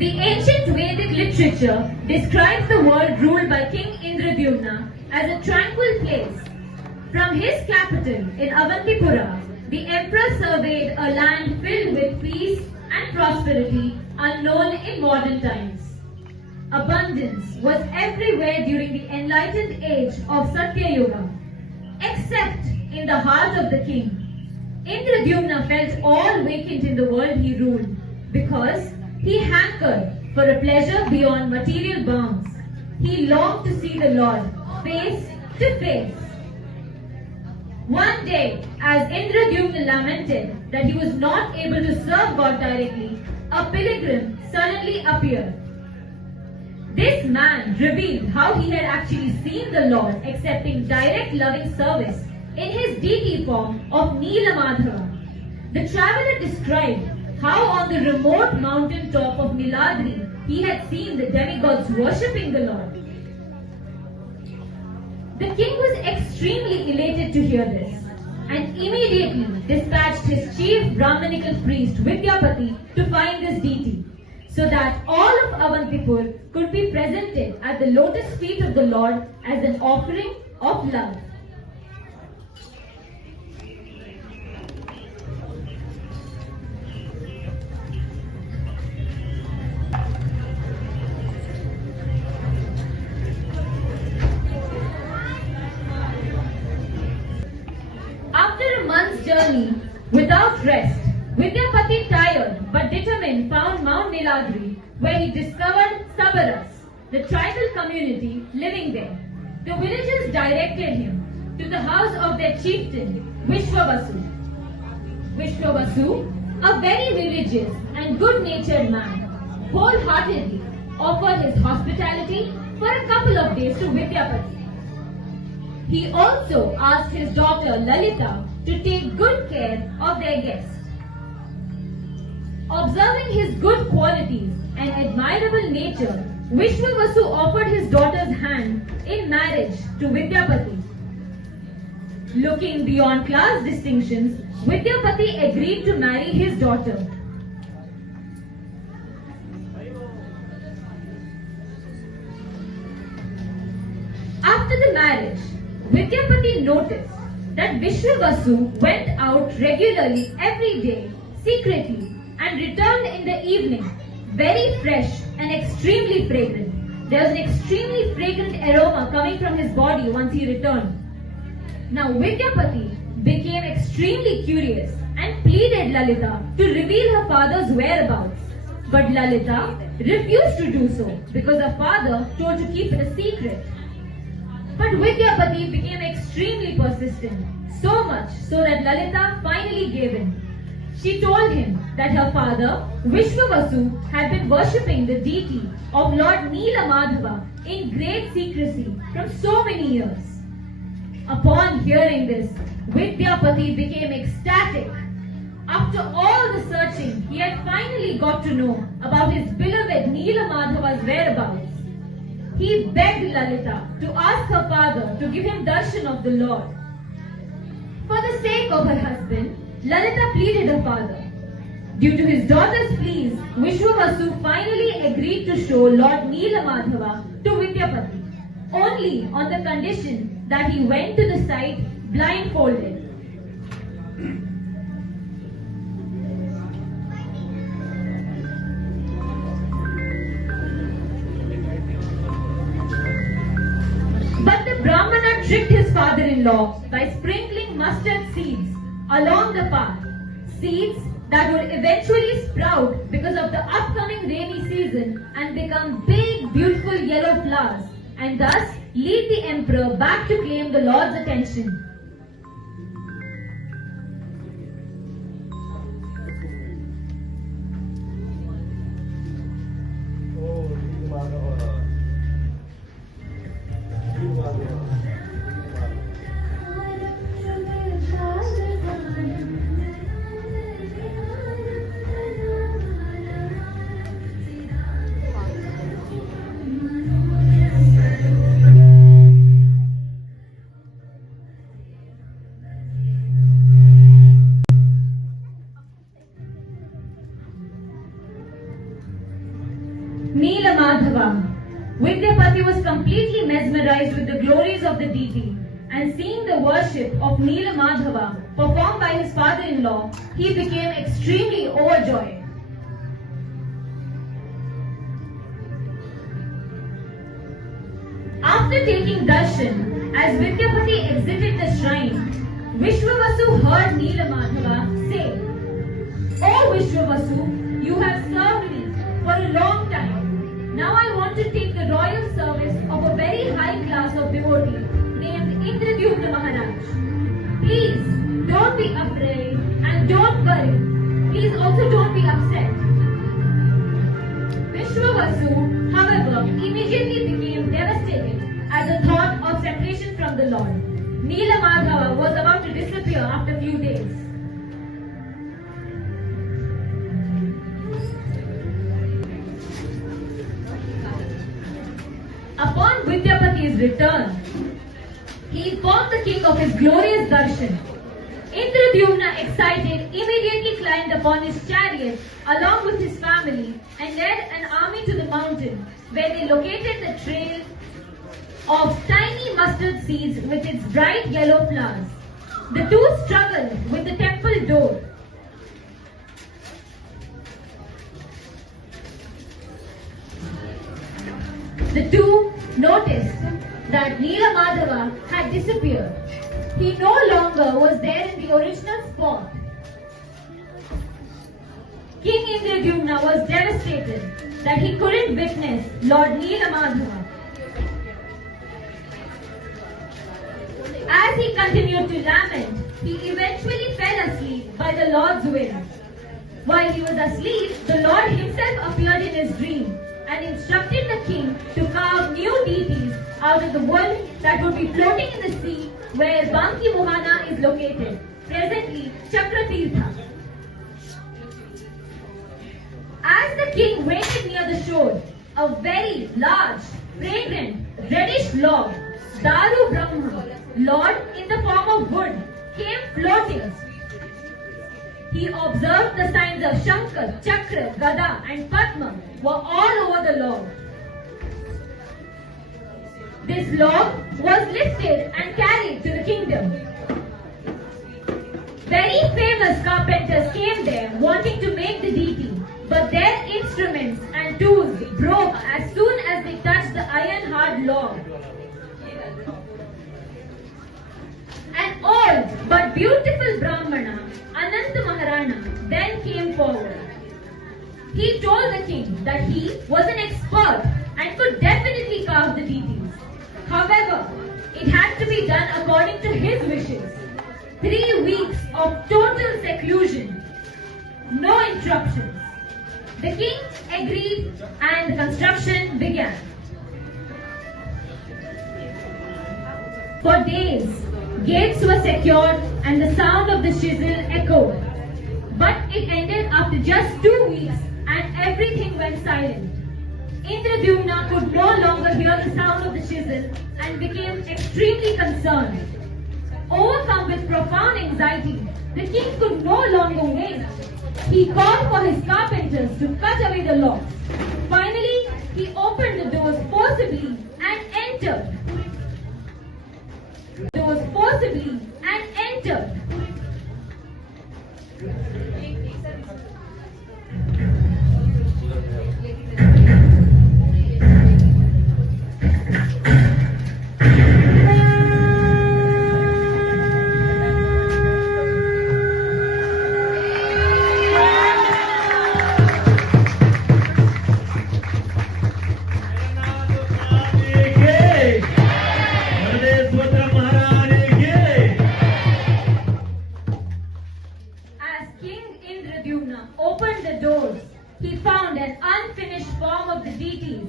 The ancient Vedic literature describes the world ruled by King Indradyumna as a tranquil place. From his capital in Avantipura, the emperor surveyed a land filled with peace and prosperity unknown in modern times. Abundance was everywhere during the enlightened age of Satya Yuga, except in the heart of the king. Indradyumna felt all vacant in the world he ruled because he hankered for a pleasure beyond material bounds. He longed to see the Lord face to face. One day, as Indradyumna lamented that he was not able to serve God directly, a pilgrim suddenly appeared. This man revealed how he had actually seen the Lord accepting direct loving service in his deity form of Neelamadhava. The traveler described how on the remote mountain top of Niladri he had seen the demigods worshipping the Lord. The king was extremely elated to hear this and immediately dispatched his chief Brahmanical priest Vidyapati to find this deity, so that all of Avantipur could be presented at the lotus feet of the Lord as an offering of love. After a month's journey without rest, Vidyapati, tired but determined, found Mount Niladri, where he discovered Sabaras, the tribal community living there. The villagers directed him to the house of their chieftain, Vishwavasu. Vishwavasu, a very religious and good-natured man, wholeheartedly offered his hospitality for a couple of days to Vidyapati. He also asked his daughter Lalita to take good care of their guest. Observing his good qualities and admirable nature, Vishwavasu offered his daughter's hand in marriage to Vidyapati. Looking beyond class distinctions, Vidyapati agreed to marry his daughter. After the marriage, Vidyapati noticed that Vishwavasu went out regularly every day, secretly, and returned in the evening, very fresh and extremely fragrant. There was an extremely fragrant aroma coming from his body once he returned. Now Vidyapati became extremely curious and pleaded Lalita to reveal her father's whereabouts. But Lalita refused to do so because her father told to keep it a secret. But Vidyapati became extremely persistent, so much so that Lalita finally gave in. She told him that her father, Vishwavasu, had been worshipping the deity of Lord Neelamadhava in great secrecy from so many years. Upon hearing this, Vidyapati became ecstatic. After all the searching, he had finally got to know about his beloved Neelamadhava's whereabouts. He begged Lalita to ask her father to give him darshan of the Lord. For the sake of her husband, Lalita pleaded her father. Due to his daughter's pleas, Vishwavasu finally agreed to show Lord Neelamadhava to Vidyapati, only on the condition that he went to the site blindfolded. But the Brahmana tricked his father-in-law by sprinkling mustard seeds along the path, seeds that would eventually sprout because of the upcoming rainy season and become big, beautiful yellow flowers, and thus lead the emperor back to claim the Lord's attention. Neelamadhava. Vidyapati was completely mesmerized with the glories of the deity, and seeing the worship of Neelamadhava performed by his father-in-law, he became extremely overjoyed. After taking darshan, as Vidyapati exited the shrine, Vishwavasu heard Neelamadhava say, "O Vishwavasu, you have served me for a long time. Now I want to take the royal service of a very high class of devotee named Indradyumna Maharaj. Please don't be afraid and don't worry. Please also don't be upset." Vishwavasu, however, immediately became devastated at the thought of separation from the Lord. Neelamadhava was about to disappear after a few days. Upon Vidyapati's return, he informed the king of his glorious darshan. Indradyumna, excited, immediately climbed upon his chariot along with his family and led an army to the mountain, where they located the trail of tiny mustard seeds with its bright yellow flowers. The two struggled with the temple door. The two noticed that Neelamadhava had disappeared. He no longer was there in the original spot. King Indradyumna was devastated that he couldn't witness Lord Neelamadhava. As he continued to lament, he eventually fell asleep by the Lord's will. While he was asleep, the Lord himself appeared in his dream and instructed the king to carve new deities out of the wood that would be floating in the sea where Banki Mohana is located, presently Chakratirtha. As the king waited near the shore, a very large, fragrant, reddish log, Daru Brahma, Lord in the form of wood, came floating. He observed the signs of Shankar, Chakra, Gada and Padma were all over the log. This log was lifted and carried to the kingdom. Very famous carpenters came there wanting to make the deity, but their instruments and tools broke as soon as they touched the iron-hard log. An old but beautiful Brahmana, Ananta Maharana, then came forward. He told the king that he was an expert and could definitely carve the deities. However, it had to be done according to his wishes. 3 weeks of total seclusion, no interruptions. The king agreed and the construction began. For days, gates were secured and the sound of the chisel echoed. But it ended after just 2 weeks and everything went silent. Indradyumna could no longer hear the sound of the chisel and became extremely concerned. Overcome with profound anxiety, the king could no longer wait. He called for his carpenters to cut away the log. Finally, he opened the doors forcibly and entered. Opened the doors, he found an unfinished form of the deities,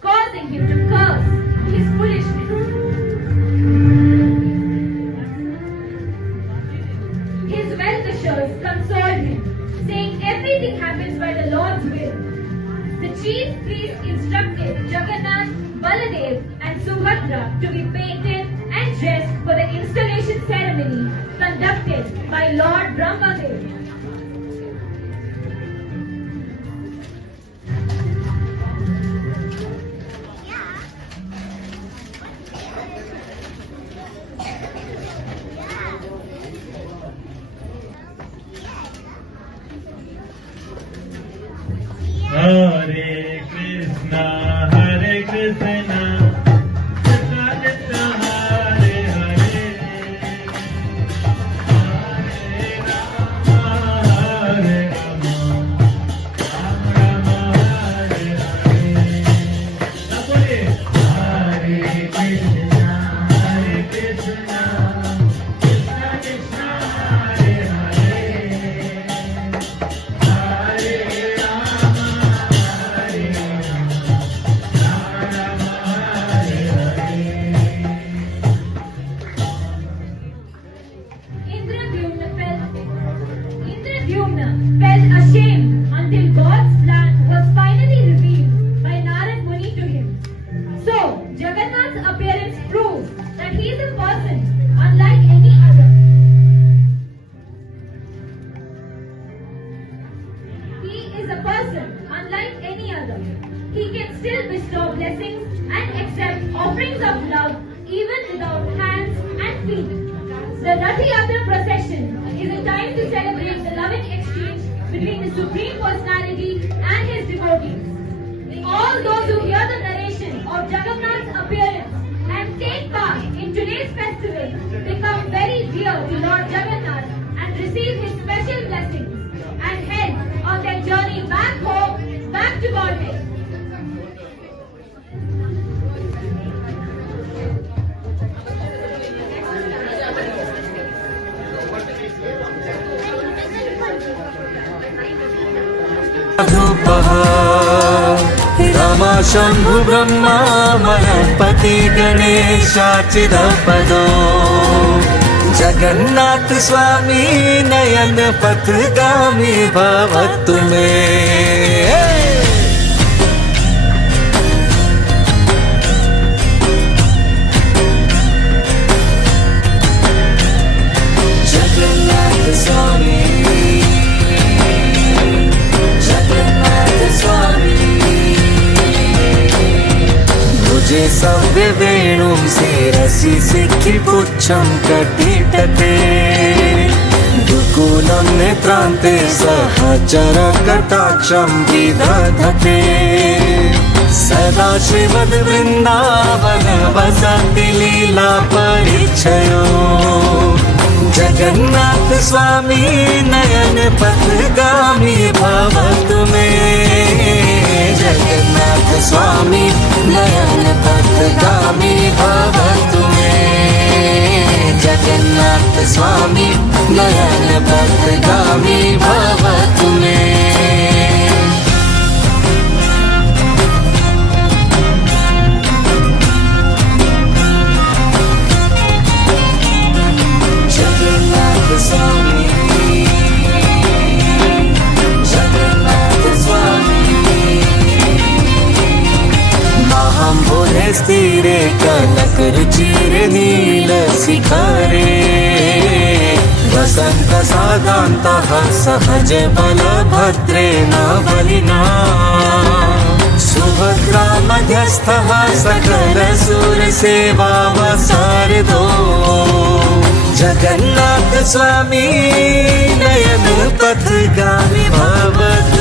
causing him to curse his foolishness. His well-wishers consoled him, saying everything happens by the Lord's will. The chief priest instructed Jagannath, Baladev and Subhadra to be painted and dressed for the installation ceremony conducted by Lord Brahmadev. Hare Krishna, Hare Krishna, Krishna Krishna, Hare Hare, Hare Rama, Hare Rama, Rama Rama, Hare Hare. Now बोलिए, Hare Krishna, Hare Krishna, Krishna Krishna, Hare Hare, Hare Rama, Hare Rama, Rama Hare Hare. Indradyumna felt ashamed until God's plan was finally revealed by Narad Muni to him. So, Jagannath's appearance proves that he is a person unlike any other. He is a person unlike any other. He can still bestow blessings and accept offerings of love even without hands and feet. The Rath Yatra procession is a time to celebrate the loving exchange between the Supreme Personality and his devotees. All those who hear the narration of Jagannath's appearance and take part in today's festival become very dear to Lord Jagannath and receive his special blessings and head on their journey back home, back to Godhead. Rama Shambhu Brahma मणपति गणेशाचिदपदो Jagannath स्वामी नयन पथगामी भवतु मे जगन्नाथ स्वामी मुझे सव्य वेणुं शिरसि सिखि पुच्छं कटितटे दुकूलं नेत्रान्ते सहचर कटाक्षं विदधते सदा श्रीमद्वृन्दावन वसति लीला परिचयो जगन्नाथ स्वामी नयन पथगामी भवतु मे जगन्नाथ स्वामी नयन पथगामी भवतु मे जगन्नाथ स्वामी नयन पथगामी भवतु मे जगन्नाथ स्वामी जगन्नाथ स्वामी माहं भोले स्थिरे कनक रुचिरे नील शिखरे वसंत सादान्तः सहज बलभद्रेण बलिना सुभद्रा मध्यस्थः सकल सुरसेवावसारदो जगन्नाथ स्वामी नयन पथगामी भवतु